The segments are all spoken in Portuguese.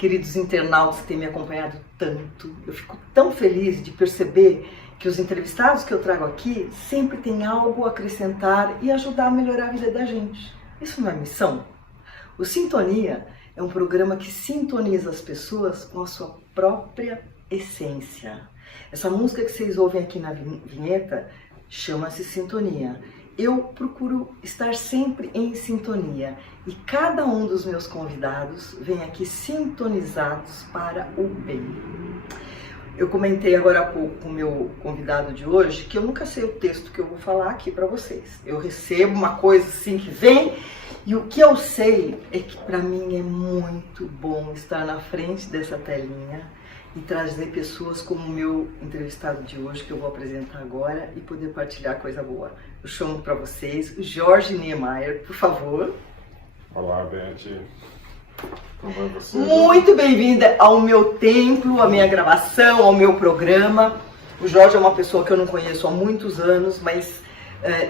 queridos internautas que têm me acompanhado tanto. Eu fico tão feliz de perceber que os entrevistados que eu trago aqui sempre têm algo a acrescentar e ajudar a melhorar a vida da gente. Isso não é missão? O Sintonia é um programa que sintoniza as pessoas com a sua própria essência. Essa música que vocês ouvem aqui na vinheta chama-se Sintonia. Eu procuro estar sempre em sintonia e cada um dos meus convidados vem aqui sintonizados para o bem. Eu comentei agora há pouco com o meu convidado de hoje que eu nunca sei o texto que eu vou falar aqui para vocês. Eu recebo uma coisa assim que vem e o que eu sei é que para mim é muito bom estar na frente dessa telinha e trazer pessoas como o meu entrevistado de hoje, que eu vou apresentar agora, e poder partilhar coisa boa. Eu chamo para vocês o Jorge Niemeyer, por favor. Olá, Beth. Como é você? Muito bem-vinda ao meu templo, à minha gravação, ao meu programa. O Jorge é uma pessoa que eu não conheço há muitos anos, mas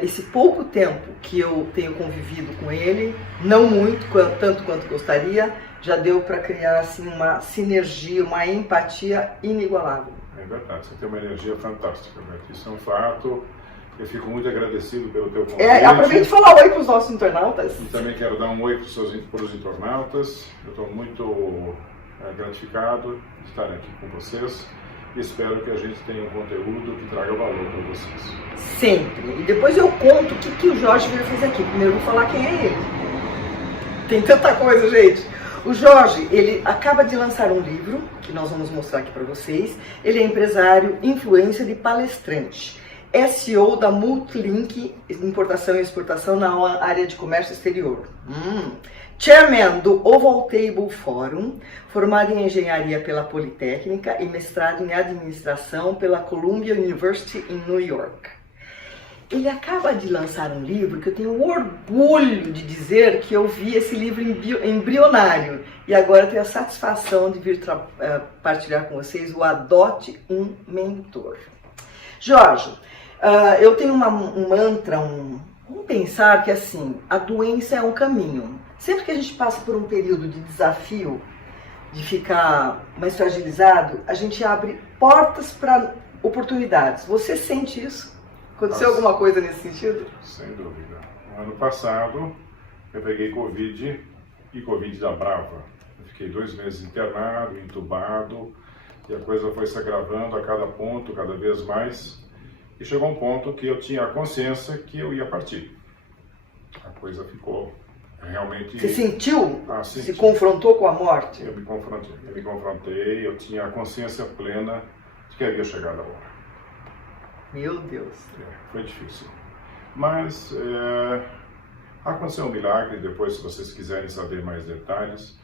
esse pouco tempo que eu tenho convivido com ele, não muito, tanto quanto gostaria, já deu para criar assim, uma sinergia, uma empatia inigualável. É verdade, você tem uma energia fantástica, Beth. Isso é um fato. Eu fico muito agradecido pelo teu convite. Aproveite de falar oi para os nossos internautas. E também quero dar um oi para os internautas. Eu estou muito gratificado de estar aqui com vocês. E espero que a gente tenha um conteúdo que traga valor para vocês. Sempre. E depois eu conto o que o Jorge veio fazer aqui. Primeiro eu vou falar quem é ele. Tem tanta coisa, gente. O Jorge, ele acaba de lançar um livro, que nós vamos mostrar aqui para vocês. Ele é empresário, influencer e palestrante. SEO da Multilink, importação e exportação na área de comércio exterior. Chairman do Oval Table Forum, formado em engenharia pela Politécnica e mestrado em administração pela Columbia University em New York. Ele acaba de lançar um livro que eu tenho orgulho de dizer que eu vi esse livro embrionário e agora tenho a satisfação de vir partilhar com vocês o Adote um Mentor. Jorge, eu tenho um mantra, um pensar que assim, a doença é um caminho. Sempre que a gente passa por um período de desafio, de ficar mais fragilizado, a gente abre portas para oportunidades. Você sente isso? Aconteceu alguma coisa nesse sentido? Sem dúvida. No ano passado, eu peguei Covid e Covid da Brava. Eu fiquei 2 meses internado, entubado, e a coisa foi se agravando a cada ponto, cada vez mais. E chegou um ponto que eu tinha a consciência que eu ia partir. A coisa ficou realmente... Você sentiu? Senti. Se confrontou com a morte? Eu me confrontei, eu tinha a consciência plena de que havia chegado a hora. Meu Deus. Foi difícil. Mas aconteceu um milagre. Depois, se vocês quiserem saber mais detalhes,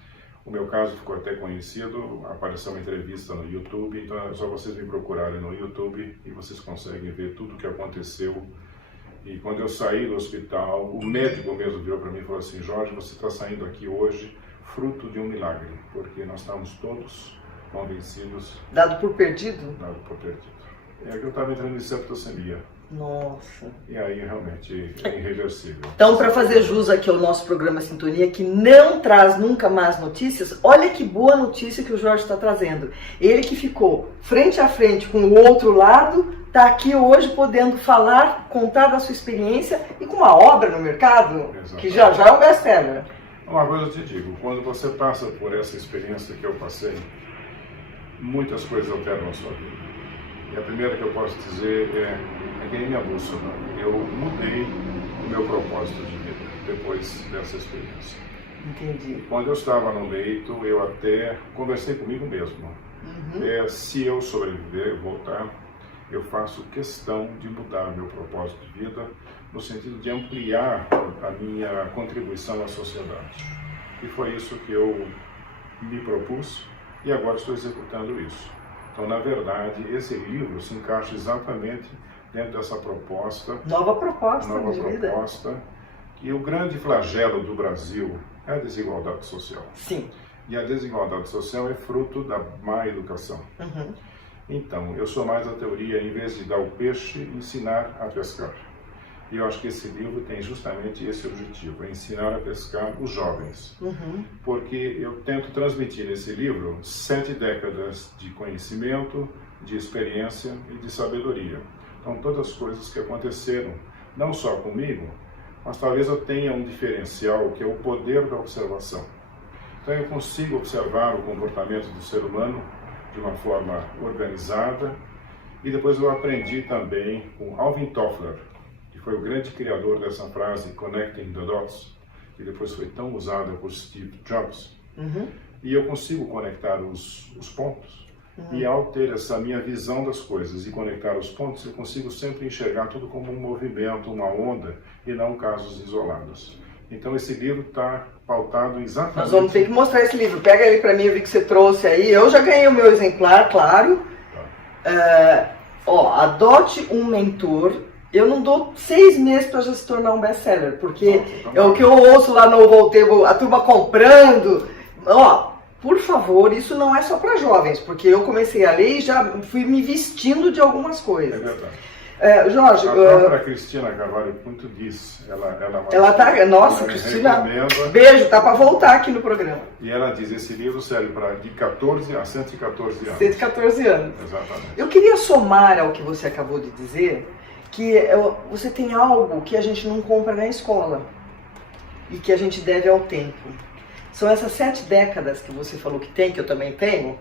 o meu caso ficou até conhecido. Apareceu uma entrevista no YouTube, então é só vocês me procurarem no YouTube e vocês conseguem ver tudo o que aconteceu. E quando eu saí do hospital, o médico mesmo virou para mim e falou assim: Jorge, você está saindo aqui hoje fruto de um milagre, porque nós estamos todos convencidos... Dado por perdido? Dado por perdido. É que eu estava entrando em septicemia. Nossa. E aí realmente é irreversível. Então, para fazer jus aqui ao nosso programa Sintonia, que não traz nunca mais notícias, olha que boa notícia que o Jorge está trazendo. Ele que ficou frente a frente com o outro lado, está aqui hoje podendo falar, contar da sua experiência e com uma obra no mercado, exatamente, que já é um best-seller. Uma coisa eu te digo, quando você passa por essa experiência que eu passei, muitas coisas alteram a sua vida. E a primeira que eu posso dizer é que nem minha bússola. Eu mudei o meu propósito de vida depois dessa experiência. Entendi. Quando eu estava no leito, eu até conversei comigo mesmo. Se eu sobreviver e voltar, eu faço questão de mudar o meu propósito de vida no sentido de ampliar a minha contribuição à sociedade. E foi isso que eu me propus e agora estou executando isso. Então, na verdade, esse livro se encaixa exatamente dentro dessa proposta. Nova proposta de vida. Que o grande flagelo do Brasil é a desigualdade social. Sim. E a desigualdade social é fruto da má educação. Então, eu sou mais da teoria, em vez de dar o peixe, ensinar a pescar. E eu acho que esse livro tem justamente esse objetivo, é ensinar a pescar os jovens. Porque eu tento transmitir nesse livro 7 décadas de conhecimento, de experiência e de sabedoria. Então, todas as coisas que aconteceram, não só comigo, mas talvez eu tenha um diferencial, que é o poder da observação. Então, eu consigo observar o comportamento do ser humano de uma forma organizada, e depois eu aprendi também com Alvin Toffler, que foi o grande criador dessa frase, Connecting the Dots, que depois foi tão usada por Steve Jobs. E eu consigo conectar os pontos. E ao ter essa minha visão das coisas e conectar os pontos, eu consigo sempre enxergar tudo como um movimento, uma onda, e não casos isolados. Então esse livro está pautado exatamente... Nós vamos ter que mostrar esse livro. Pega ele para mim, eu vi que você trouxe aí. Eu já ganhei o meu exemplar, claro. Adote um mentor. Eu não dou 6 meses para já se tornar um best-seller, porque é o que eu ouço lá no Voltebo, a turma comprando. Por favor, isso não é só para jovens, porque eu comecei a ler e já fui me vestindo de algumas coisas. É verdade. Jorge, a própria Cristina Carvalho Pinto diz, ela tá, nossa, Cristina, beijo, tá para voltar aqui no programa. E ela diz, esse livro serve para de 14 a 114 anos. 114 anos. Exatamente. Eu queria somar ao que você acabou de dizer, que você tem algo que a gente não compra na escola e que a gente deve ao tempo. São essas 7 décadas que você falou que tem, que eu também tenho,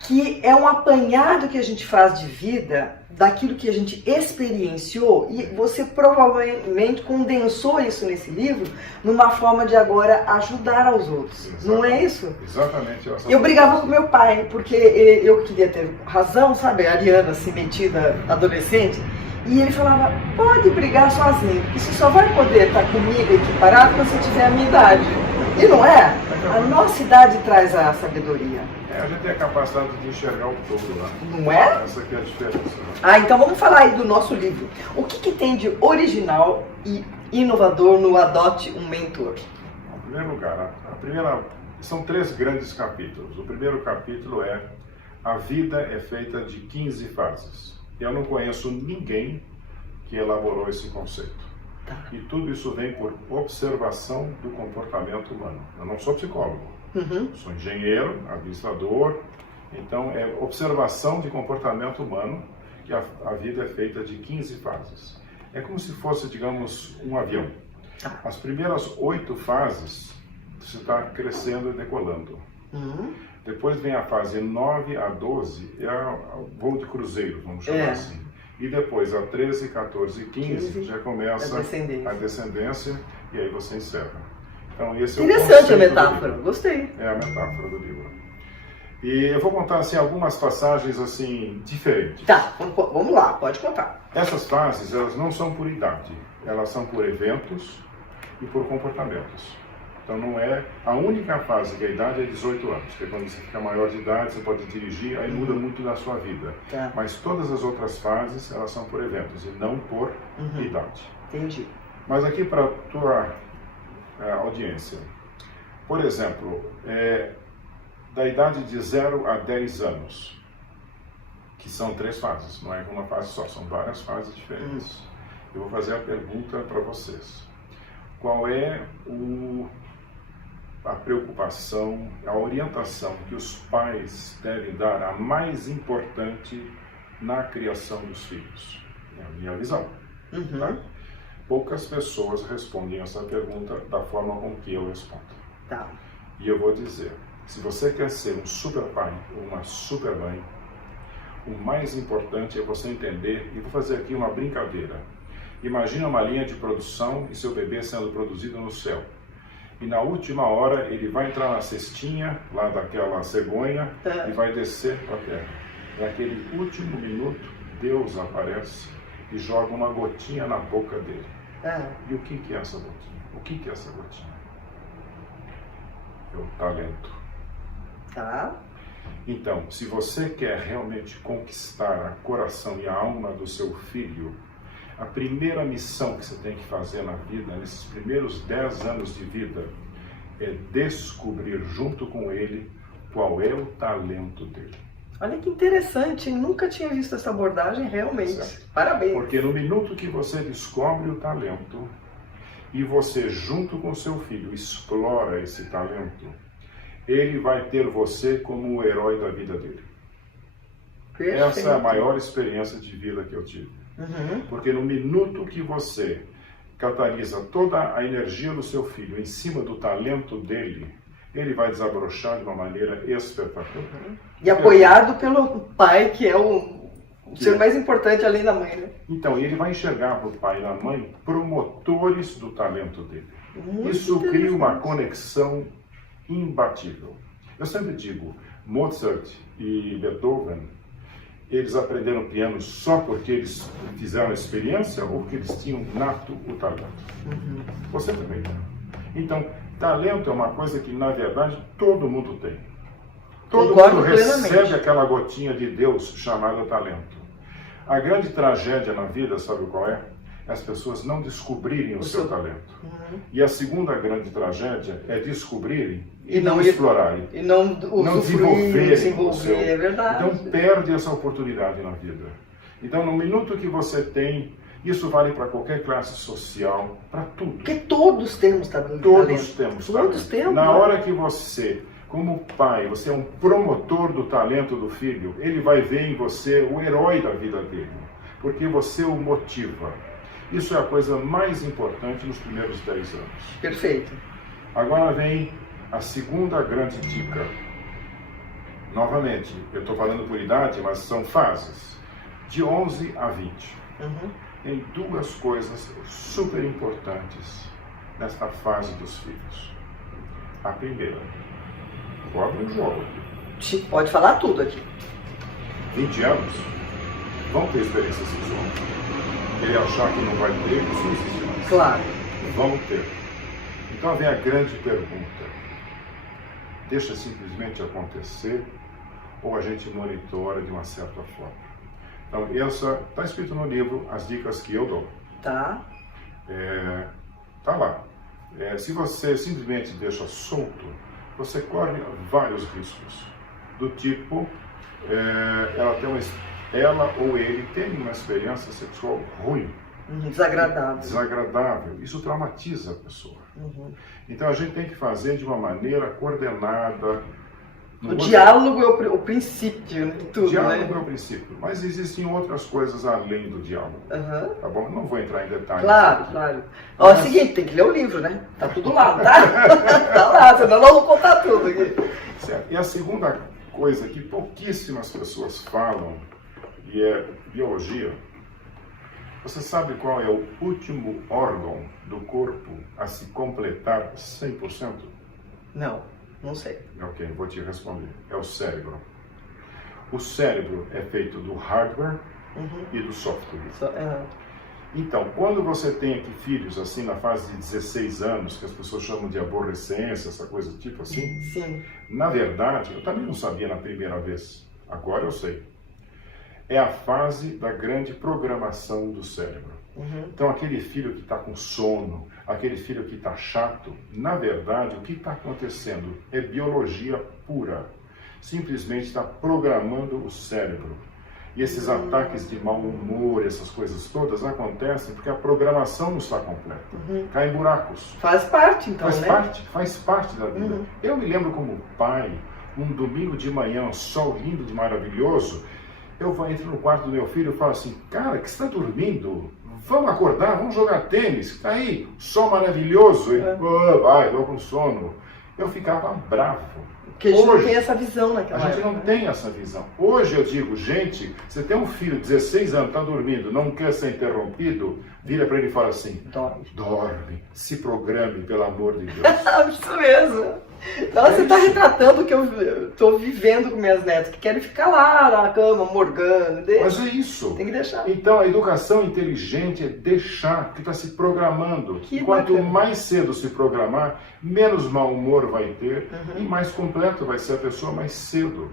que é um apanhado que a gente faz de vida, daquilo que a gente experienciou, e você provavelmente condensou isso nesse livro numa forma de agora ajudar aos outros. Exatamente. Não é isso? Exatamente. Eu brigava com meu pai, porque eu queria ter razão, sabe? A Ariana, assim, metida, adolescente. E ele falava, pode brigar sozinho, porque você só vai poder estar comigo equiparado quando você tiver a minha idade. E não é? A nossa idade traz a sabedoria. A gente tem a capacidade de enxergar o todo, né? Não é? Essa aqui é a diferença. Né? Então vamos falar aí do nosso livro. O que tem de original e inovador no Adote um Mentor? Em primeiro lugar, são 3 grandes capítulos. O primeiro capítulo é A Vida é Feita de 15 Fases. Eu não conheço ninguém que elaborou esse conceito. E tudo isso vem por observação do comportamento humano. Eu não sou psicólogo, sou engenheiro, administrador, então é observação de comportamento humano, que a vida é feita de 15 fases. É como se fosse, digamos, um avião. As primeiras 8 fases, você está crescendo e decolando. Depois vem a fase 9 a 12, é o voo de cruzeiro, vamos chamar assim. E depois, a 13, 14 e 15 já começa a descendência, e aí você encerra. Então, esse interessante a metáfora, gostei. É a metáfora do livro. E eu vou contar assim, algumas passagens assim, diferentes. Tá, vamos lá, pode contar. Essas fases, elas não são por idade, elas são por eventos e por comportamentos. Então não é a única fase que a idade é 18 anos, porque quando você fica maior de idade, você pode dirigir, aí muda muito da sua vida. Mas todas as outras fases, elas são por eventos e não por idade. Entendi. Mas aqui para a tua audiência, por exemplo, da idade de 0 a 10 anos, que são 3 fases, não é uma fase só, são várias fases diferentes. Eu vou fazer a pergunta para vocês. Qual é a preocupação, a orientação que os pais devem dar a mais importante na criação dos filhos? É a minha visão. Tá? Poucas pessoas respondem essa pergunta da forma com que eu respondo. Tá. E eu vou dizer, se você quer ser um super pai ou uma super mãe, o mais importante é você entender, e vou fazer aqui uma brincadeira. Imagina uma linha de produção e seu bebê sendo produzido no céu. E na última hora ele vai entrar na cestinha, lá daquela cegonha, e vai descer para a terra. Naquele último minuto, Deus aparece e joga uma gotinha na boca dele. E o que é essa gotinha? O que é essa gotinha? É o talento. Tá. Então, se você quer realmente conquistar o coração e a alma do seu filho, a primeira missão que você tem que fazer na vida, nesses primeiros 10 anos de vida, é descobrir junto com ele qual é o talento dele. Olha que interessante, nunca tinha visto essa abordagem, realmente. Certo. Parabéns. Porque no minuto que você descobre o talento e você, junto com seu filho, explora esse talento, ele vai ter você como o herói da vida dele. Perfeito. Essa é a maior experiência de vida que eu tive. Porque no minuto que você catalisa toda a energia do seu filho em cima do talento dele, ele vai desabrochar de uma maneira espetacular. E apoiado pelo pai, que é o ser mais importante além da mãe, né? Então, ele vai enxergar para o pai e na mãe promotores do talento dele. Muito Isso cria interessante. uma conexão imbatível. Eu sempre digo, Mozart e Beethoven, eles aprenderam piano só porque eles fizeram a experiência ou porque eles tinham nato o talento? Você também tem. Então, talento é uma coisa que, na verdade, todo mundo tem. Todo Concordo mundo plenamente. recebe aquela gotinha de Deus chamada talento. A grande tragédia na vida, sabe qual é? As pessoas não descobrirem o seu talento. E a segunda grande tragédia é descobrirem e não explorarem. E não usufruir, desenvolver, o seu. é verdade. Então perde essa oportunidade na vida. Então no minuto que você tem, isso vale para qualquer classe social, para tudo. Porque todos temos talento. Todos temos Todos talento. temos. Na hora que você, como pai, você é um promotor do talento do filho, ele vai ver em você o herói da vida dele, porque você o motiva. Isso é a coisa mais importante nos primeiros 10 anos. Perfeito. Agora vem a segunda grande dica. Novamente, eu estou falando por idade, mas são fases. De 11 a 20. Tem duas coisas super importantes nesta fase dos filhos. A primeira, vou abrir um jogo aqui. Pode falar tudo aqui. 20 anos, vão ter experiência sexual. Ele achar que não vai ter, isso não existe mais. Claro. Vão ter. Então vem a grande pergunta. Deixa simplesmente acontecer ou a gente monitora de uma certa forma? Então, essa está escrito no livro As Dicas que eu dou. Tá. Tá lá. Se você simplesmente deixa solto, você corre vários riscos. Do tipo, ela ou ele tem uma experiência sexual ruim. Desagradável. Desagradável. Isso traumatiza a pessoa. Então a gente tem que fazer de uma maneira coordenada. O diálogo é o princípio de tudo, O diálogo né? é o princípio, mas existem outras coisas além do diálogo. Tá bom? Não vou entrar em detalhes. Claro, claro. Ó, é o seguinte, tem que ler o livro, né? Tá tudo lá, tá? Tá lá, senão nós vamos contar tudo aqui. Certo. E a segunda coisa que pouquíssimas pessoas falam, e é biologia. Você sabe qual é o último órgão do corpo a se completar 100%? Não sei. Ok, vou te responder. É o cérebro. O cérebro é feito do hardware e do software. Então, quando você tem aqui filhos, assim, na fase de 16 anos, que as pessoas chamam de aborrecência, essa coisa tipo assim, Sim. na verdade, eu também não sabia na primeira vez. Agora eu sei. É a fase da grande programação do cérebro. Então, aquele filho que está com sono, aquele filho que está chato, na verdade, o que está acontecendo é biologia pura. Simplesmente está programando o cérebro. E esses ataques de mau humor, essas coisas todas, acontecem porque a programação não está completa. Cai em buracos. Faz parte, então, Faz parte da vida. Eu me lembro como pai, um domingo de manhã, um sol lindo de maravilhoso, eu entro no quarto do meu filho e falo assim, cara, que você está dormindo? Vamos acordar, vamos jogar tênis, está aí, sol maravilhoso. Ele, vou com sono. Eu ficava bravo. Porque a gente não tem essa visão naquela época. A gente não tem essa visão. Hoje eu digo, gente, você tem um filho de 16 anos, está dormindo, não quer ser interrompido, vira para ele e fala assim, dorme, se programe, pelo amor de Deus. Isso mesmo. Nossa, você está retratando o que eu estou vivendo com minhas netas, que querem ficar lá na cama, morgando. Mas é isso. Tem que deixar. Então, a educação inteligente é deixar, que está se programando. Quanto mais cedo se programar, menos mau humor vai ter e mais completo vai ser a pessoa mais cedo.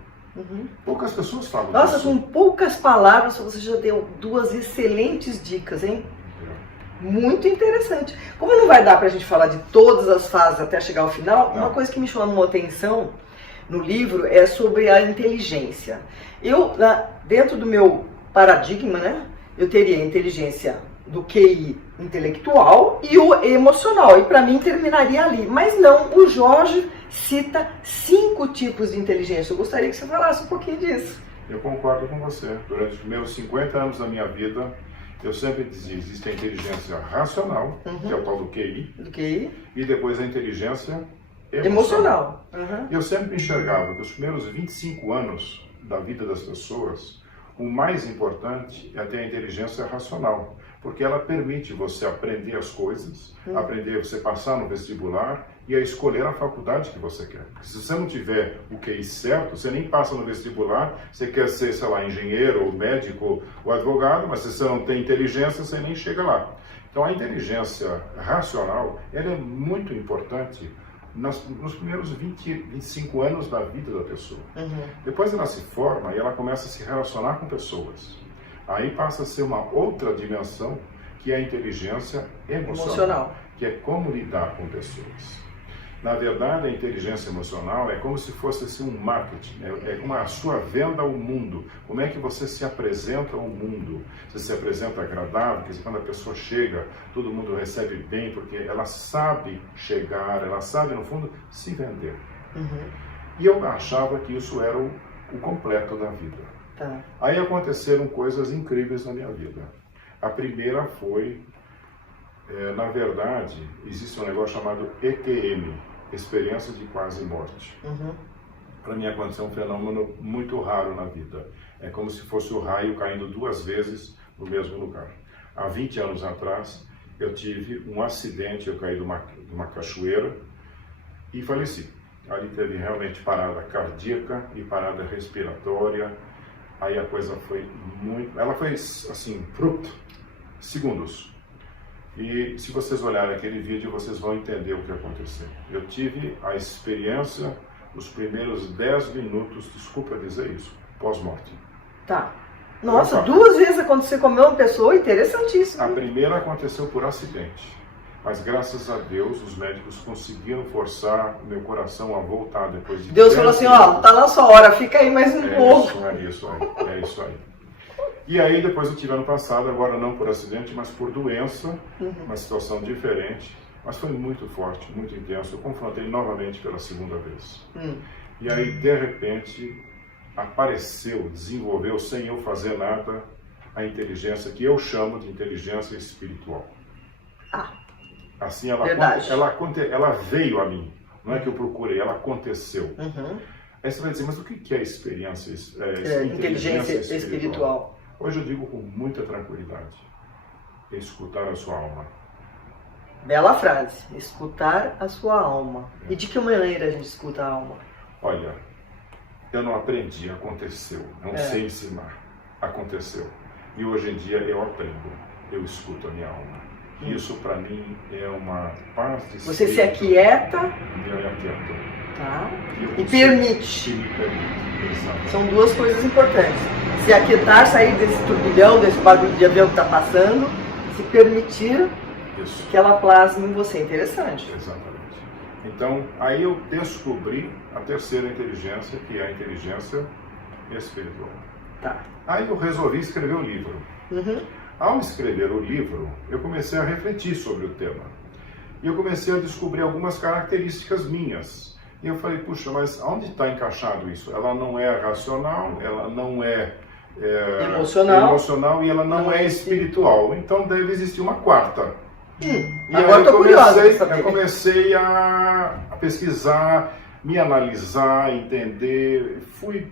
Poucas pessoas falam Nossa, disso. com poucas palavras, você já deu duas excelentes dicas, hein? Muito interessante. Como não vai dar pra gente falar de todas as fases até chegar ao final, uma coisa que me chamou a atenção, no livro é sobre a inteligência. Dentro do meu paradigma, né, eu teria a inteligência do QI intelectual e o emocional, e para mim terminaria ali. Mas não, o Jorge cita 5 tipos de inteligência. Eu gostaria que você falasse um pouquinho disso. Eu concordo com você. Durante os meus 50 anos da minha vida, eu sempre dizia, existe a inteligência racional, que é o tal do QI, e depois a inteligência emocional. Eu sempre enxergava que os primeiros 25 anos da vida das pessoas, o mais importante é ter a inteligência racional, porque ela permite você aprender as coisas, aprender você passar no vestibular e a escolher a faculdade que você quer. Porque se você não tiver o QI certo, você nem passa no vestibular, você quer ser, sei lá, engenheiro, ou médico, ou advogado, mas se você não tem inteligência, você nem chega lá. Então a inteligência racional, ela é muito importante nos primeiros 25 anos da vida da pessoa. Depois ela se forma e ela começa a se relacionar com pessoas. Aí passa a ser uma outra dimensão, que é a inteligência emocional, que é como lidar com pessoas. Na verdade, a inteligência emocional é como se fosse assim, um marketing, é como a sua venda ao mundo. Como é que você se apresenta ao mundo? Você se apresenta agradável, quer dizer, quando a pessoa chega, todo mundo recebe bem, porque ela sabe chegar, ela sabe, no fundo, se vender. E eu achava que isso era o completo da vida. Aí aconteceram coisas incríveis na minha vida. A primeira foi, na verdade, existe um negócio chamado EQM, experiência de quase morte. Para mim aconteceu um fenômeno muito raro na vida. É como se fosse o raio caindo 2 vezes no mesmo lugar. Há 20 anos atrás, eu tive um acidente, eu caí de uma cachoeira e faleci. Ali teve realmente parada cardíaca e parada respiratória. Aí a coisa foi muito... Ela foi assim, segundos. E se vocês olharem aquele vídeo, vocês vão entender o que aconteceu. Eu tive a experiência dos primeiros 10 minutos, desculpa dizer isso, pós-morte. Nossa, 2 vezes aconteceu com a mesma pessoa, interessantíssimo. A primeira aconteceu por acidente. Mas graças a Deus, os médicos conseguiram forçar o meu coração a voltar depois de... Deus falou assim, ó, tá na sua hora, fica aí mais um pouco. É isso aí. E aí depois eu tive ano passado, agora não por acidente, mas por doença, uma situação diferente. Mas foi muito forte, muito intenso. Eu confrontei novamente pela 2ª vez. E aí, de repente, apareceu, desenvolveu, sem eu fazer nada, a inteligência que eu chamo de inteligência espiritual. Assim, ela veio a mim, não é que eu procurei, ela aconteceu. Aí você vai dizer, mas o que é experiência, inteligência espiritual? Hoje eu digo com muita tranquilidade, é escutar a sua alma. Bela frase, escutar a sua alma. E de que maneira a gente escuta a alma? Olha, eu não aprendi, aconteceu, não sei ensinar, aconteceu. E hoje em dia eu aprendo, eu escuto a minha alma. Isso para mim é uma paz de Você se aquieta. Eu me aquieto. E permite. São 2 coisas importantes. Se aquietar, sair desse turbilhão, desse barulho de avião que está passando, se permitir que ela plasme em você. Interessante. Exatamente. Então, aí eu descobri a terceira inteligência, que é a inteligência espiritual. Aí eu resolvi escrever um livro. Ao escrever o livro, eu comecei a refletir sobre o tema. E eu comecei a descobrir algumas características minhas. E eu falei, puxa, mas onde está encaixado isso? Ela não é racional, ela não é emocional e ela não é espiritual. Então deve existir uma quarta. E agora eu comecei a pesquisar, me analisar, entender, fui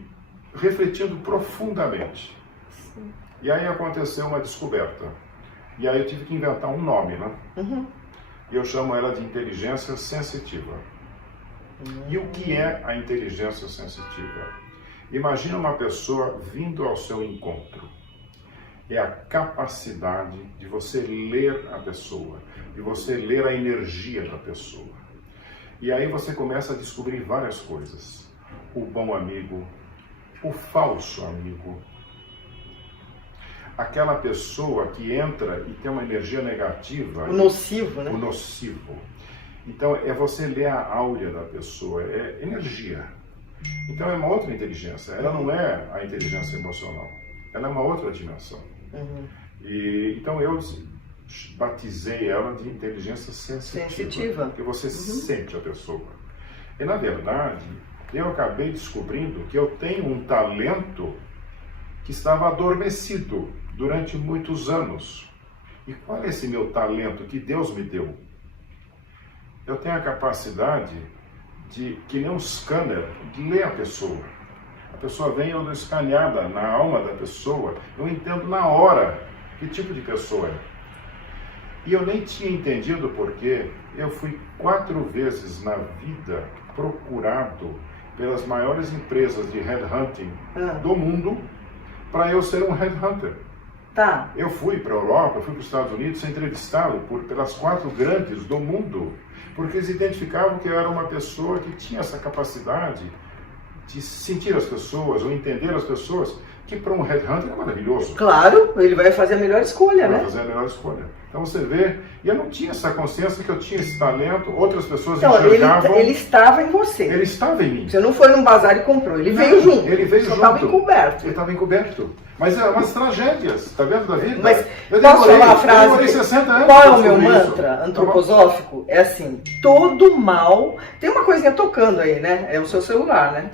refletindo profundamente. E aí aconteceu uma descoberta. E aí eu tive que inventar um nome, né? E eu chamo ela de inteligência sensitiva. E o que é a inteligência sensitiva? Imagina uma pessoa vindo ao seu encontro. É a capacidade de você ler a pessoa, de você ler a energia da pessoa. E aí você começa a descobrir várias coisas. O bom amigo, o falso amigo, aquela pessoa que entra e tem uma energia negativa. O nocivo, né? O nocivo. Então, é você ler a áurea da pessoa, é energia. Então é uma outra inteligência. Ela não é a inteligência emocional. Ela é uma outra dimensão. Então eu batizei ela de inteligência sensitiva. Porque você sente a pessoa. E na verdade, eu acabei descobrindo que eu tenho um talento que estava adormecido durante muitos anos. E qual é esse meu talento que Deus me deu? Eu tenho a capacidade de, que nem um scanner, de ler a pessoa. A pessoa vem, eu dou escaneada na alma da pessoa, eu entendo na hora que tipo de pessoa é. E eu nem tinha entendido porque eu fui 4 vezes na vida procurado pelas maiores empresas de headhunting do mundo para eu ser um headhunter. Tá. Eu fui para a Europa, fui para os Estados Unidos ser entrevistado pelas 4 grandes do mundo, porque eles identificavam que eu era uma pessoa que tinha essa capacidade de sentir as pessoas ou entender as pessoas, que para um headhunter é maravilhoso. Claro, ele vai fazer a melhor escolha, né? Vai fazer a melhor escolha. Então você vê, e eu não tinha essa consciência que eu tinha esse talento, outras pessoas enxergavam. Ele estava em você. Ele estava em mim. Você não foi num bazar e comprou, ele veio junto. Ele veio junto. Estava encoberto. Ele estava encoberto. Mas é umas tragédias, tá vendo, da vida? Mas eu posso demorei, falar a frase? Eu demorei 60 anos. Qual é o meu mantra antroposófico? É assim, todo mal... Tem uma coisinha tocando aí, né? É o seu celular, né?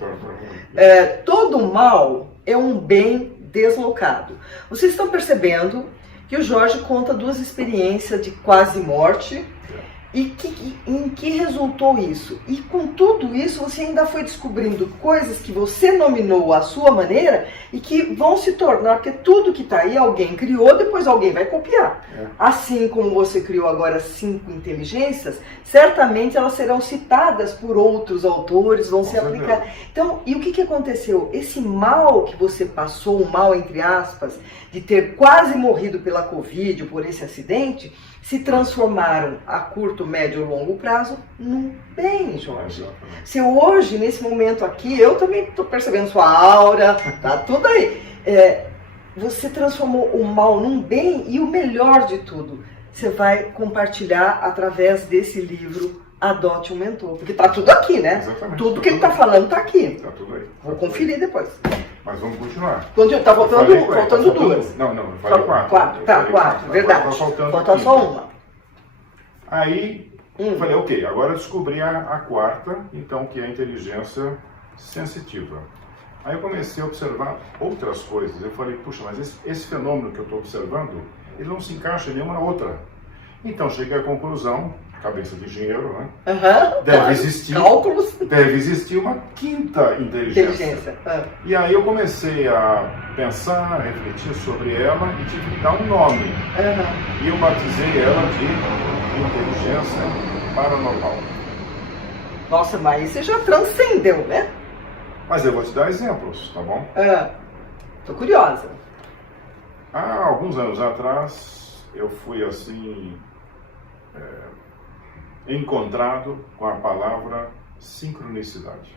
Todo mal é um bem deslocado. Vocês estão percebendo que o Jorge conta 2 experiências de quase morte e em que resultou isso. E com tudo isso você ainda foi descobrindo coisas que você nominou à sua maneira e que vão se tornar, porque tudo que está aí alguém criou, depois alguém vai copiar. Assim como você criou agora 5 inteligências, certamente elas serão citadas por outros autores, vão se aplicar. Então, e o que aconteceu? Esse mal que você passou, um mal entre aspas, de ter quase morrido pela Covid ou por esse acidente, se transformaram a curto, médio ou longo prazo num bem, Jorge. Se hoje, nesse momento aqui, eu também estou percebendo sua aura, tá tudo aí. Você transformou o mal num bem e o melhor de tudo, você vai compartilhar através desse livro Adote um Mentor. Porque tá tudo aqui, né? Exatamente. Tudo que ele tá falando tá aqui. Tá tudo aí. Vou conferir depois. Mas vamos continuar. Tá faltando 2. Não, eu falei 4. 4, verdade. Falta só uma. Aí, eu falei, ok, agora eu descobri a 4ª, então, que é a inteligência sensitiva. Aí eu comecei a observar outras coisas. Eu falei, puxa, mas esse fenômeno que eu estou observando, ele não se encaixa em nenhuma outra. Então, cheguei à conclusão, cabeça de engenheiro, né? Deve existir uma 5ª inteligência. E aí eu comecei a pensar, a refletir sobre ela e tive que dar um nome. E eu batizei ela de inteligência paranormal. Nossa, mas você já transcendeu, né? Mas eu vou te dar exemplos, tá bom? Tô curiosa. Há alguns anos atrás, eu fui assim... encontrado com a palavra sincronicidade.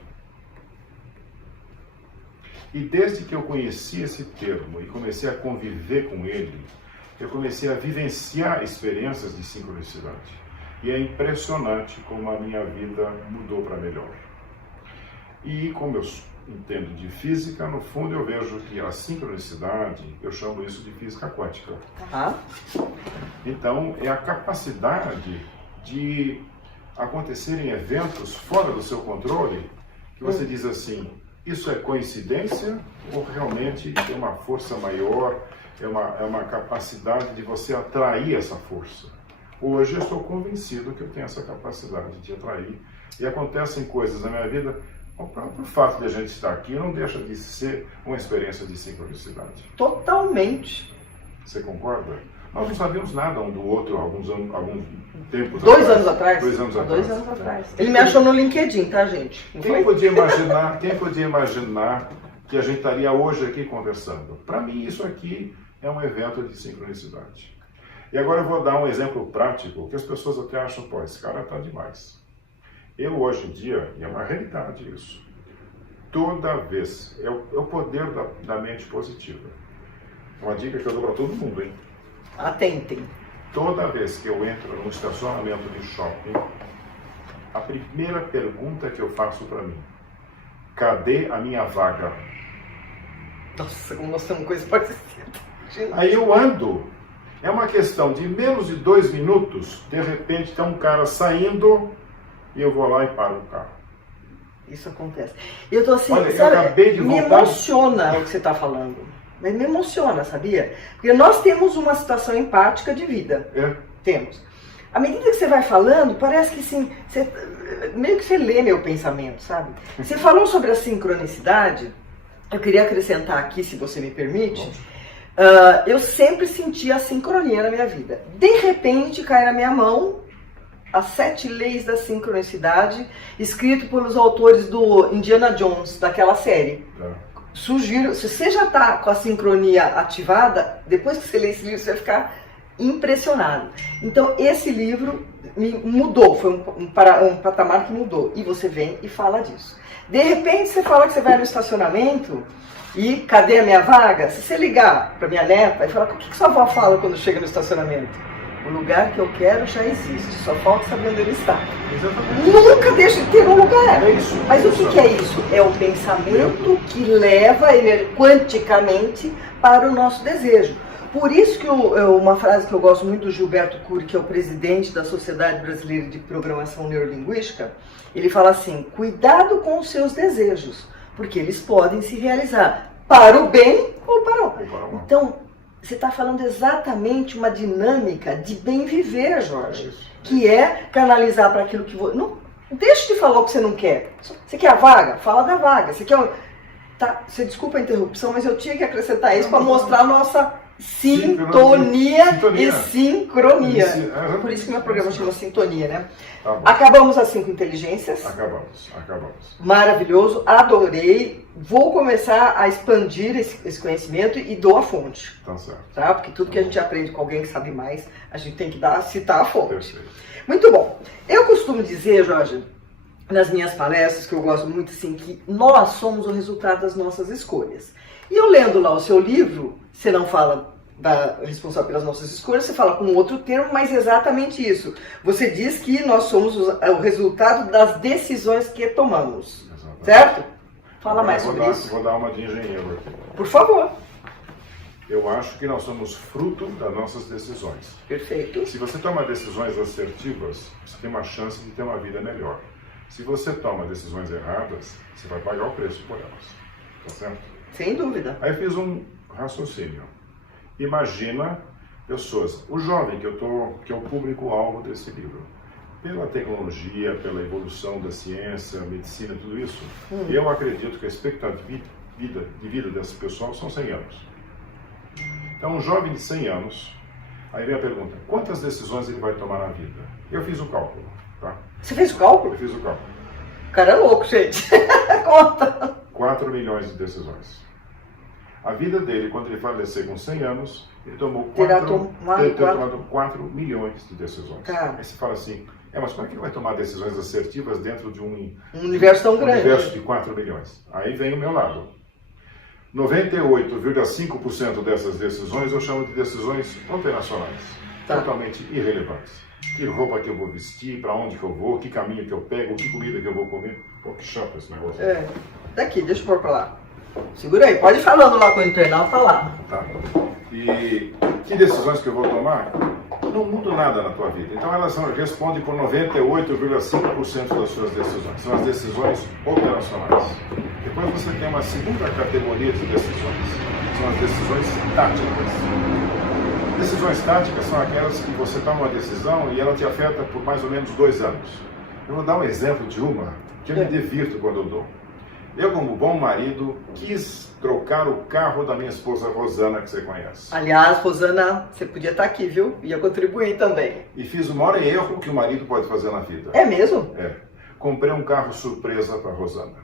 E desde que eu conheci esse termo e comecei a conviver com ele, eu comecei a vivenciar experiências de sincronicidade. E é impressionante como a minha vida mudou para melhor. E como eu entendo de física, no fundo eu vejo que a sincronicidade, eu chamo isso de física quântica. Então, é a capacidade de acontecerem eventos fora do seu controle, que você diz assim, isso é coincidência ou realmente é uma força maior, é uma capacidade de você atrair essa força? Hoje eu estou convencido que eu tenho essa capacidade de atrair e acontecem coisas na minha vida, o próprio fato de a gente estar aqui não deixa de ser uma experiência de sincronicidade. Totalmente. Você concorda? Nós não sabíamos nada um do outro há algum tempo. 2 anos atrás? 2 anos atrás. 2 anos atrás. Ele me achou no LinkedIn, tá, gente? Quem podia imaginar que a gente estaria hoje aqui conversando? Para mim, isso aqui é um evento de sincronicidade. E agora eu vou dar um exemplo prático, que as pessoas até acham, pô, esse cara está demais. Eu, hoje em dia, e é uma realidade isso, toda vez, é o poder da mente positiva. Uma dica que eu dou para todo mundo, hein? Atentem. Toda vez que eu entro num estacionamento de shopping, a primeira pergunta que eu faço para mim, cadê a minha vaga? Nossa, como nós somos coisa parecida. Aí eu ando. É uma questão de menos de 2 minutos, de repente tem um cara saindo e eu vou lá e paro o carro. Isso acontece. Eu tô assim, Olha, sabe, eu acabei de me voltar. emociona o que você está falando. Mas me emociona, sabia? Porque nós temos uma situação empática de vida. É. Temos. À medida que você vai falando, parece que sim, meio que você lê meu pensamento, sabe? Você falou sobre a sincronicidade, eu queria acrescentar aqui, se você me permite. Eu sempre senti a sincronia na minha vida. De repente, cai na minha mão As 7 Leis da Sincronicidade, escrito pelos autores do Indiana Jones, daquela série. Sugiro, se você já está com a sincronia ativada, depois que você lê esse livro, você vai ficar impressionado. Então, esse livro me mudou, foi um patamar que mudou. E você vem e fala disso. De repente, você fala que você vai no estacionamento e cadê a minha vaga? Se você ligar para minha neta e falar, o que sua avó fala quando chega no estacionamento? O lugar que eu quero já existe, só falta saber onde ele está. Exatamente. Nunca deixa de ter um lugar. É isso. Mas o que é isso? É o pensamento que leva quanticamente para o nosso desejo. Por isso que uma frase que eu gosto muito do Gilberto Cury, que é o presidente da Sociedade Brasileira de Programação Neurolinguística, ele fala assim, cuidado com os seus desejos, porque eles podem se realizar para o bem ou para o mal. Então, você está falando exatamente uma dinâmica de bem viver, Jorge, que é canalizar para aquilo que você... Não deixe de falar o que você não quer. Você quer a vaga? Fala da vaga. Você quer... Tá, você desculpa a interrupção, mas eu tinha que acrescentar isso para mostrar a nossa sintonia e sincronia. Por isso que meu programa chama Sintonia, né? Tá, acabamos as 5 inteligências. Acabamos. Maravilhoso, adorei. Vou começar a expandir esse conhecimento e dou a fonte. Tá certo. Tá? Porque tudo que a gente aprende com alguém que sabe mais, a gente tem que citar a fonte. Perfeito. Muito bom. Eu costumo dizer, Jorge, nas minhas palestras, que eu gosto muito assim, que nós somos o resultado das nossas escolhas. E eu lendo lá o seu livro, você não fala responsável pelas nossas escolhas, você fala com outro termo, mas exatamente isso. Você diz que nós somos o resultado das decisões que tomamos. Exatamente. Certo? Fala mais sobre isso. Vou dar uma de engenheiro aqui. Por favor. Eu acho que nós somos fruto das nossas decisões. Perfeito. Se você toma decisões assertivas, você tem uma chance de ter uma vida melhor. Se você toma decisões erradas, você vai pagar o preço por elas. Tá certo? Sem dúvida. Aí eu fiz um raciocínio. Imagina pessoas, o jovem que é o público-alvo desse livro. Pela tecnologia, pela evolução da ciência, medicina, tudo isso, eu acredito que a expectativa de vida desse pessoal são 100 anos. Então, um jovem de 100 anos, aí vem a pergunta, quantas decisões ele vai tomar na vida? Eu fiz o cálculo, tá? Você fez o cálculo? Eu fiz o cálculo. O cara é louco, gente. Conta. 4 milhões de decisões. A vida dele, quando ele falecer com 100 anos, ele tomou 4 milhões de decisões. Cara. Aí você fala assim, mas como é que ele vai tomar decisões assertivas dentro de um universo tão grande? Um universo de 4 milhões. Aí vem o meu lado. 98,5% dessas decisões eu chamo de decisões operacionais. Tá. Totalmente irrelevantes. Que roupa que eu vou vestir, para onde que eu vou, que caminho que eu pego, que comida que eu vou comer. Pô, que chato esse negócio. Daqui, deixa eu pôr pra lá. Segura aí, pode ir falando lá com o internal, tá lá. Tá. E que decisões que eu vou tomar? Não muda nada na tua vida. Então elas respondem por 98,5% das suas decisões. São as decisões operacionais. Depois você tem uma segunda categoria de decisões. São as decisões táticas. Decisões táticas são aquelas que você toma uma decisão e ela te afeta por mais ou menos 2 anos. Eu vou dar um exemplo de uma que eu me divirto quando eu dou. Eu, como bom marido, quis trocar o carro da minha esposa Rosana, que você conhece. Aliás, Rosana, você podia estar aqui, viu? Ia contribuir também. E fiz o maior erro que o marido pode fazer na vida. É mesmo? É. Comprei um carro surpresa para Rosana.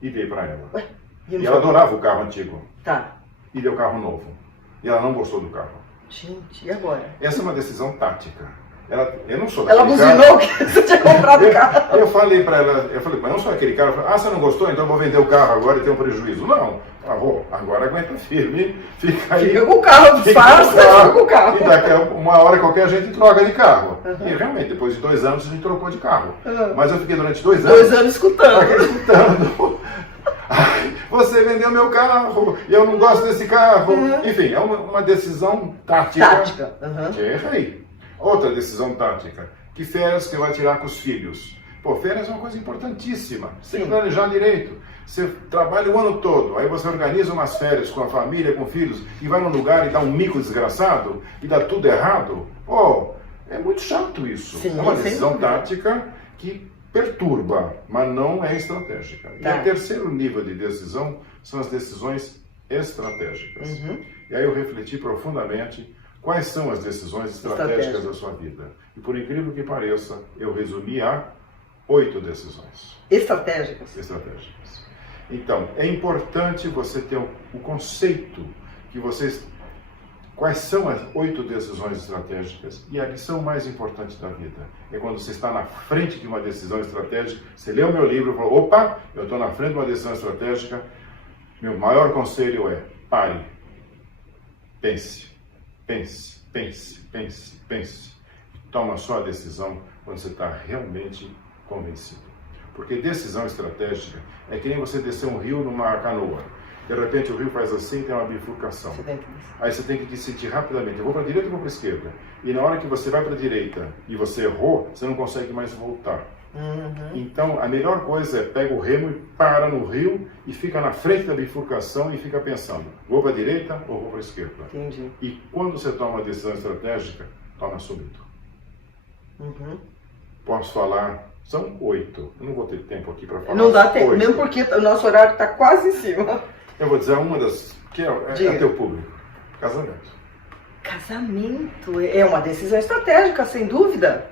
E dei para ela. Ué, e ela adorava o carro antigo. Tá. E deu carro novo. E ela não gostou do carro. Gente, e agora? Essa é uma decisão tática. Eu não sou ela buzinou que você tinha comprado o carro. Eu falei para ela, mas eu não sou aquele cara, você não gostou, então eu vou vender o carro agora e ter um prejuízo. Não, Agora aguenta firme, fica aí. Fica com o carro, disfarça, fica com o carro. E daqui a uma hora qualquer a gente troca de carro. E realmente, depois de 2 anos a gente trocou de carro. Mas eu fiquei durante 2 anos. 2 anos escutando. Você vendeu meu carro, e eu não gosto desse carro. Enfim, é uma decisão tática. Que eu errei. Outra decisão tática. Que férias que vai tirar com os filhos? Pô, férias é uma coisa importantíssima. Você tem que planejar direito. Você trabalha o ano todo, aí você organiza umas férias com a família, com filhos, e vai num lugar e dá um mico desgraçado, e dá tudo errado. Pô, é muito chato isso. Sim, é uma decisão tática que perturba, mas não é estratégica. E o terceiro nível de decisão são as decisões estratégicas. E aí eu refleti profundamente quais são as decisões estratégicas da sua vida. E por incrível que pareça, eu resumi a 8 decisões. Estratégicas? Estratégicas. Então, é importante você ter o conceito que quais são as 8 decisões estratégicas. E a lição mais importante da vida é quando você está na frente de uma decisão estratégica, você lê o meu livro e fala, opa, eu estou na frente de uma decisão estratégica, meu maior conselho é, pare, pense, pense, pense, pense, pense. Toma só a decisão quando você está realmente convencido. Porque decisão estratégica é que nem você descer um rio numa canoa. De repente o rio faz assim, tem uma bifurcação. Aí você tem que decidir rapidamente, eu vou para a direita ou vou para a esquerda? E na hora que você vai para a direita e você errou, você não consegue mais voltar. Então a melhor coisa é pega o remo e para no rio e fica na frente da bifurcação e fica pensando, vou para a direita ou vou para a esquerda? Entendi. E quando você toma uma decisão estratégica, toma súbito. Posso falar? São 8. Eu não vou ter tempo aqui para falar. Não dá tempo, mesmo porque o nosso horário está quase em cima. Eu vou dizer uma das que é teu público. Casamento. Casamento é uma decisão estratégica, sem dúvida.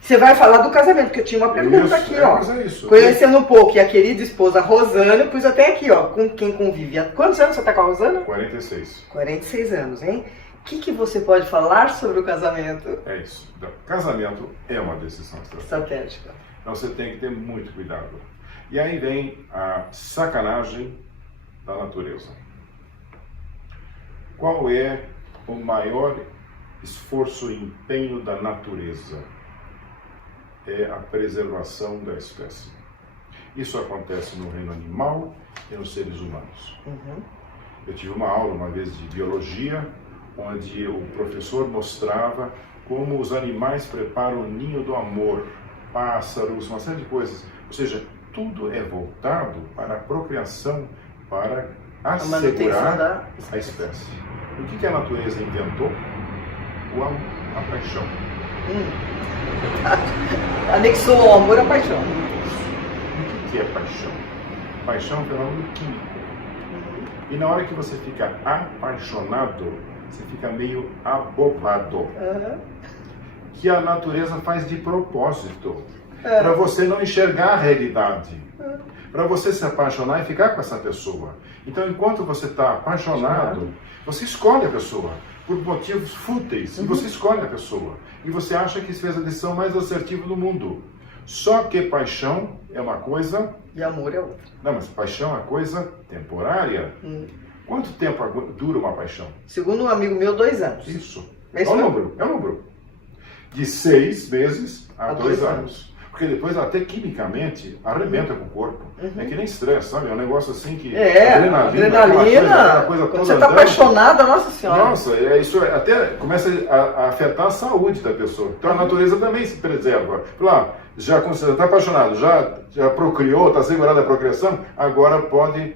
Você vai falar do casamento, porque eu tinha uma pergunta aqui, ó. Conhecendo um pouco, e a querida esposa Rosana, pus até aqui, ó, com quem convive. Há quantos anos você está com a Rosana? 46. 46 anos, hein? O que você pode falar sobre o casamento? É isso. Então, casamento é uma decisão estratégica. Então você tem que ter muito cuidado. E aí vem a sacanagem da natureza. Qual é o maior esforço e empenho da natureza? É a preservação da espécie. Isso acontece no reino animal e nos seres humanos. Eu tive uma aula uma vez de biologia, onde o professor mostrava como os animais preparam o ninho do amor, pássaros, uma série de coisas. Ou seja, tudo é voltado para a procriação, para assegurar a espécie. O que a natureza inventou? O amor, a paixão. Anexou o amor à paixão. O que é paixão? Paixão é um fenômeno químico. E na hora que você fica apaixonado, você fica meio abobado. Que a natureza faz de propósito. Para você não enxergar a realidade. Para você se apaixonar e ficar com essa pessoa. Então, enquanto você está apaixonado, você escolhe a pessoa. Por motivos fúteis. E você escolhe a pessoa. E você acha que fez a decisão mais assertiva do mundo. Só que paixão é uma coisa... E amor é outra. Não, mas paixão é uma coisa temporária. Quanto tempo dura uma paixão? Segundo um amigo meu, 2 anos. Isso. É um número. De 6 meses a 2 anos. Porque depois até quimicamente arrebenta com o corpo. É que nem estresse, sabe? É um negócio assim que... Adrenalina. Coisa quando você está apaixonada, nossa senhora. Nossa, isso até começa a afetar a saúde da pessoa. Então a natureza também se preserva. Lá, já quando você está apaixonado, já procriou, está segurado a procriação, agora pode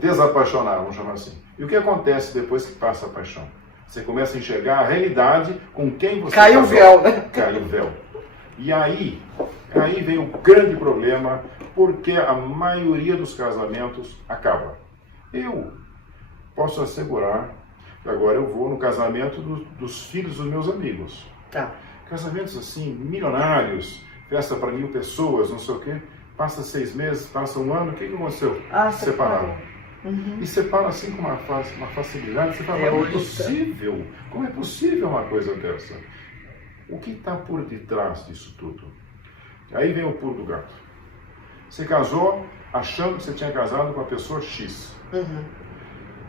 desapaixonar, vamos chamar assim. E o que acontece depois que passa a paixão? Você começa a enxergar a realidade com quem você cai o véu, né? Cai o véu. E aí vem o grande problema, porque a maioria dos casamentos acaba. Eu posso assegurar que agora eu vou no casamento dos filhos dos meus amigos. Casamentos assim, milionários, festa para 1000 pessoas, não sei o quê. Passa 6 meses, passa 1 ano, o que aconteceu? Separaram. E separa assim com uma facilidade. Você fala, como é possível? Como é possível uma coisa dessa? O que está por detrás disso tudo? Aí vem o pulo do gato. Você casou achando que você tinha casado com a pessoa X.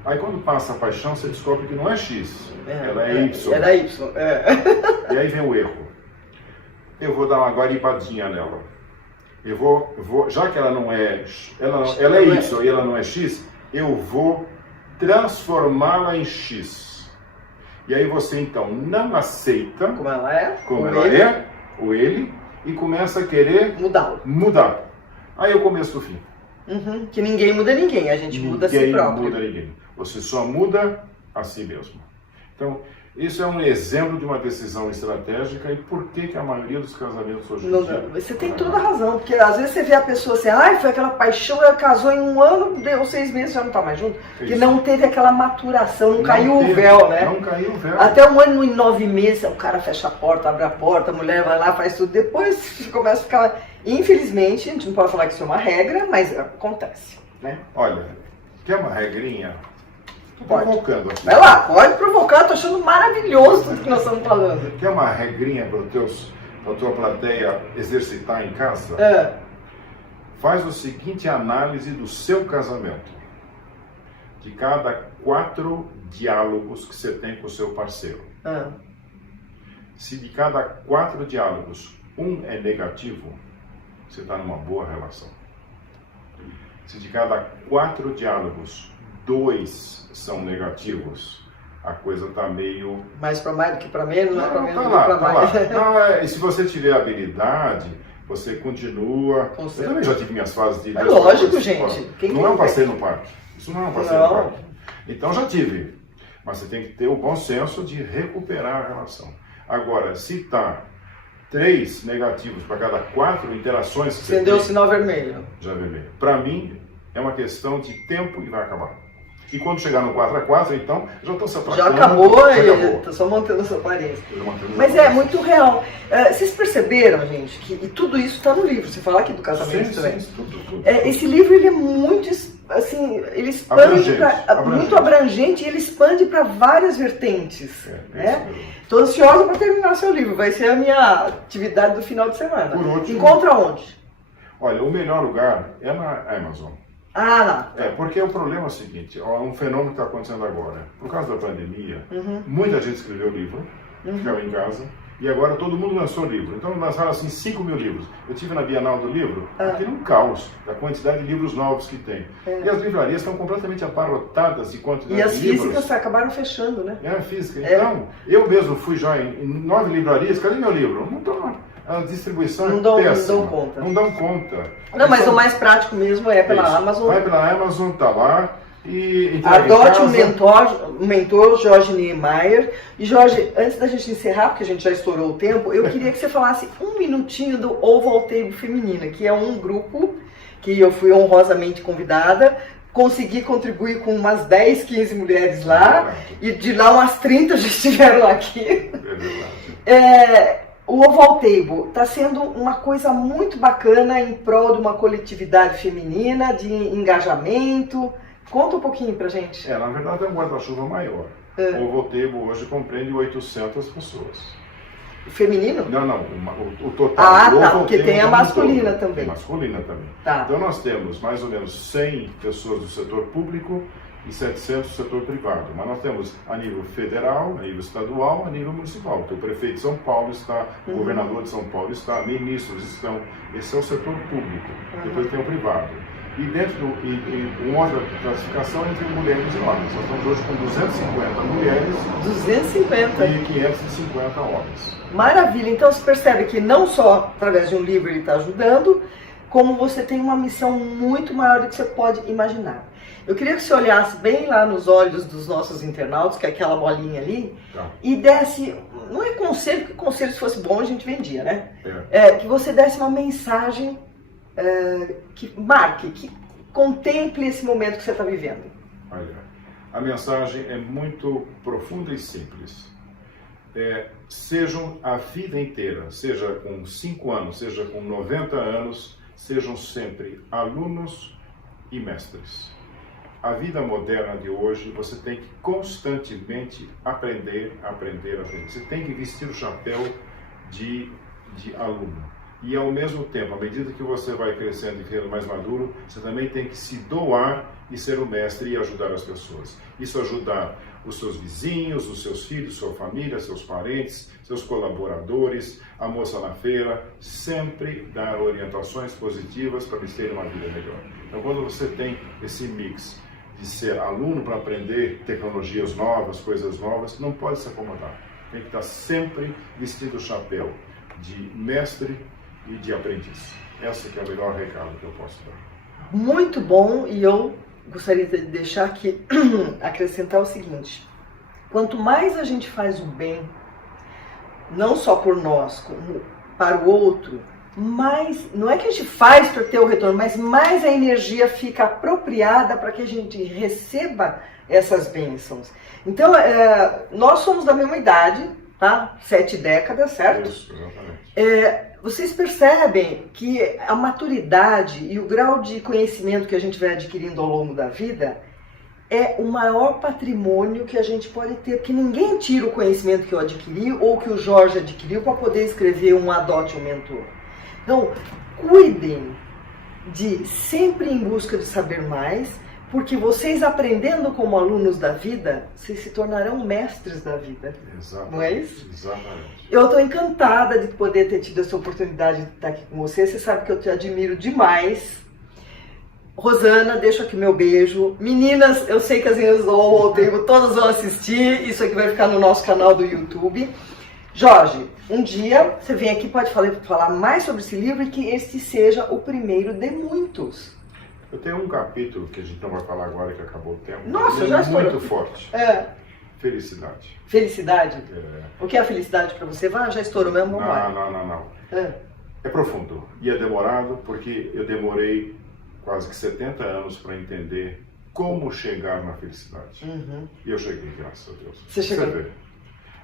Aí quando passa a paixão, você descobre que não é X, ela é Y. Era Y. E aí vem o erro. Eu vou dar uma guaripadinha nela. Eu vou, já que ela não é, ela é Y e ela não é X, eu vou transformá-la em X. E aí você então não aceita Como ela é, o ele, e começa a querer mudar. Aí é o começo do fim. Que ninguém muda ninguém, a gente muda a si próprio. Ninguém muda ninguém. Você só muda a si mesmo. Então, isso é um exemplo de uma decisão estratégica e por que a maioria dos casamentos hoje em dia... Você tem toda a razão, porque às vezes você vê a pessoa assim, foi aquela paixão, ela casou em 1 ano, deu 6 meses, já não está mais junto. Porque não teve aquela maturação, não caiu o véu, né? Não caiu o véu. Até 1 ano e 9 meses, o cara fecha a porta, abre a porta, a mulher vai lá, faz tudo. Depois começa a ficar... Infelizmente, a gente não pode falar que isso é uma regra, mas acontece, né? Olha, quer uma regrinha? Estou provocando aqui. Vai lá, pode provocar, estou achando maravilhoso tudo que nós estamos falando. Quer uma regrinha para a tua plateia exercitar em casa? Faz o seguinte análise do seu casamento. De cada 4 diálogos que você tem com o seu parceiro. Se de cada 4 diálogos, 1 é negativo, você está numa boa relação. Se de cada 4 diálogos, 2 são negativos, a coisa está meio... Mais para mais do que para menos, não é para menos do que tá para mais. Não, e se você tiver habilidade, você continua... Eu também já tive minhas fases de... lógico, gente. Não é um passeio no parque. Isso não é um passeio no parque. Então já tive. Mas você tem que ter o bom senso de recuperar a relação. Agora, se está 3 negativos para cada 4 interações que você tem... Acendeu o sinal vermelho. Já vermelho. Para mim, é uma questão de tempo e vai acabar. E quando chegar no 4x4, então, já estão se atrasando. Já acabou, está só mantendo a sua aparência. Mas é muito real. Vocês perceberam, gente, que tudo isso está no livro. Você fala aqui do casamento também. Tudo. Esse livro ele é muito, assim, ele expande muito abrangente e ele expande para várias vertentes. Estou ansiosa para terminar seu livro. Vai ser a minha atividade do final de semana. Por último, encontra onde? Olha, o melhor lugar é na Amazon. Porque o problema é o seguinte, um fenômeno que está acontecendo agora. Por causa da pandemia, muita gente escreveu livro, ficava em casa, e agora todo mundo lançou livro. Então lançaram assim 5 mil livros. Eu estive na Bienal do Livro, aqui um caos da quantidade de livros novos que tem. E as livrarias estão completamente abarrotadas de quantidade de livros. E as físicas acabaram fechando, né? Física. Então, eu mesmo fui já em 9 livrarias, cadê meu livro? Não estou lá. A distribuição é péssima. Não dão conta. Não, mas o mais prático mesmo é pela Amazon. Vai pela Amazon, tá lá. E adote um mentor, Jorge Niemeyer. E Jorge, antes da gente encerrar, porque a gente já estourou o tempo, eu queria que você falasse 1 minutinho do Oval Table Feminina, que é um grupo que eu fui honrosamente convidada. Consegui contribuir com umas 10, 15 mulheres lá. E de lá umas 30 já estiveram aqui. O Oval Table está sendo uma coisa muito bacana em prol de uma coletividade feminina, de engajamento. Conta um pouquinho pra gente. Na verdade é um guarda-chuva maior. O Oval Table hoje compreende 800 pessoas. Feminino? Não, o total. Porque tem a masculina também. Tem masculina também. Então nós temos mais ou menos 100 pessoas do setor público e 700 do setor privado. Mas nós temos a nível federal, a nível estadual, a nível municipal. Então, o prefeito de São Paulo está, o governador de São Paulo está, ministros estão. Esse é o setor público. Depois tem o privado. E dentro uma outra classificação entre mulheres e homens. Nós estamos hoje com 250 mulheres 250 e 550 homens. Maravilha! Então você percebe que não só através de um livro ele está ajudando, como você tem uma missão muito maior do que você pode imaginar. Eu queria que você olhasse bem lá nos olhos dos nossos internautas, que é aquela bolinha ali, e desse, não é conselho, porque conselho se fosse bom a gente vendia, né? Que você desse uma mensagem que marque, que contemple esse momento que você está vivendo. Olha, a mensagem é muito profunda e simples. Sejam a vida inteira, seja com 5 anos, seja com 90 anos, sejam sempre alunos e mestres. A vida moderna de hoje, você tem que constantemente aprender. Você tem que vestir o chapéu de aluno. E ao mesmo tempo, à medida que você vai crescendo e ficando mais maduro, você também tem que se doar e ser o mestre e ajudar as pessoas. Isso ajudar os seus vizinhos, os seus filhos, sua família, seus parentes, seus colaboradores, a moça na feira, sempre dar orientações positivas para eles terem uma vida melhor. Então, quando você tem esse mix de ser aluno para aprender tecnologias novas, coisas novas, não pode se acomodar. Tem que estar sempre vestindo o chapéu de mestre e de aprendiz. Esse que é o melhor recado que eu posso dar. Muito bom, e eu gostaria de deixar aqui, acrescentar o seguinte: quanto mais a gente faz o bem, não só por nós, como para o outro, mais, não é que a gente faz para ter o retorno, mas mais a energia fica apropriada para que a gente receba essas bênçãos. Então, nós somos da mesma idade, tá? 7 décadas, certo? Isso, exatamente. Vocês percebem que a maturidade e o grau de conhecimento que a gente vai adquirindo ao longo da vida é o maior patrimônio que a gente pode ter, porque ninguém tira o conhecimento que eu adquiri ou que o Jorge adquiriu para poder escrever um Adote um Mentor. Então, cuidem de sempre em busca de saber mais, porque vocês aprendendo como alunos da vida, vocês se tornarão mestres da vida. Exatamente. Não é isso? Exatamente. Eu estou encantada de poder ter tido essa oportunidade de estar aqui com você. Você sabe que eu te admiro demais. Rosana, deixo aqui meu beijo. Meninas, eu sei que as meninas do All Table todas vão assistir. Isso aqui vai ficar no nosso canal do YouTube. Jorge, um dia você vem aqui, pode falar mais sobre esse livro e que este seja o primeiro de muitos. Eu tenho um capítulo que a gente não vai falar agora, que acabou o tempo. Nossa, já estou. Muito forte. Felicidade. Felicidade? O que é a felicidade para você? Já estourou mesmo? Vamos lá. Não. É profundo e é demorado, porque eu demorei quase que 70 anos para entender como chegar na felicidade. E eu cheguei, graças a Deus. Você chegou? vê.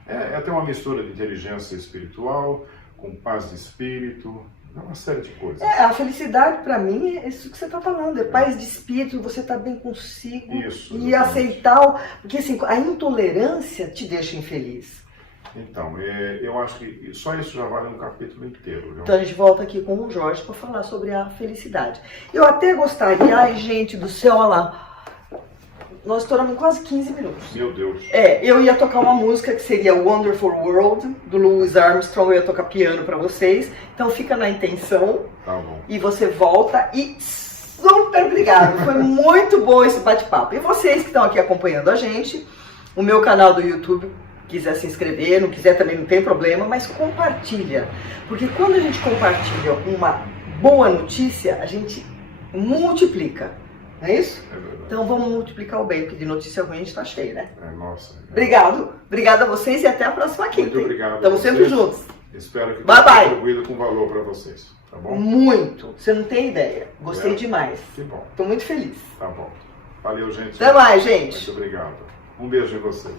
É até uma mistura de inteligência espiritual, com paz de espírito, é uma série de coisas. A felicidade para mim é isso que você está falando, é paz de espírito, você está bem consigo. Isso, e exatamente. aceitar, porque assim, a intolerância te deixa infeliz. Então, eu acho que só isso já vale um capítulo inteiro. Viu? Então a gente volta aqui com o Jorge para falar sobre a felicidade. Eu até gostaria, ai gente do céu, olha lá, nós estouramos quase 15 minutos. Meu Deus. Eu ia tocar uma música que seria Wonderful World, do Louis Armstrong, eu ia tocar piano para vocês, então fica na intenção. Tá bom. E você volta e super obrigado, foi muito bom esse bate-papo. E vocês que estão aqui acompanhando a gente, o meu canal do YouTube, quiser se inscrever, não quiser também não tem problema, mas compartilha. Porque quando a gente compartilha uma boa notícia, a gente multiplica. Não é isso? É verdade. Então vamos multiplicar o bem, porque de notícia ruim a gente tá cheio, né? Nossa. Obrigado a vocês e até a próxima quinta. Muito obrigado. Estamos sempre juntos. Espero que Bye, tenha bye. contribuído com valor para vocês. Tá bom? Muito. Você não tem ideia. Gostei demais. Que bom. Estou muito feliz. Tá bom. Valeu, gente. Até mais, gente. Muito obrigado. Um beijo em você.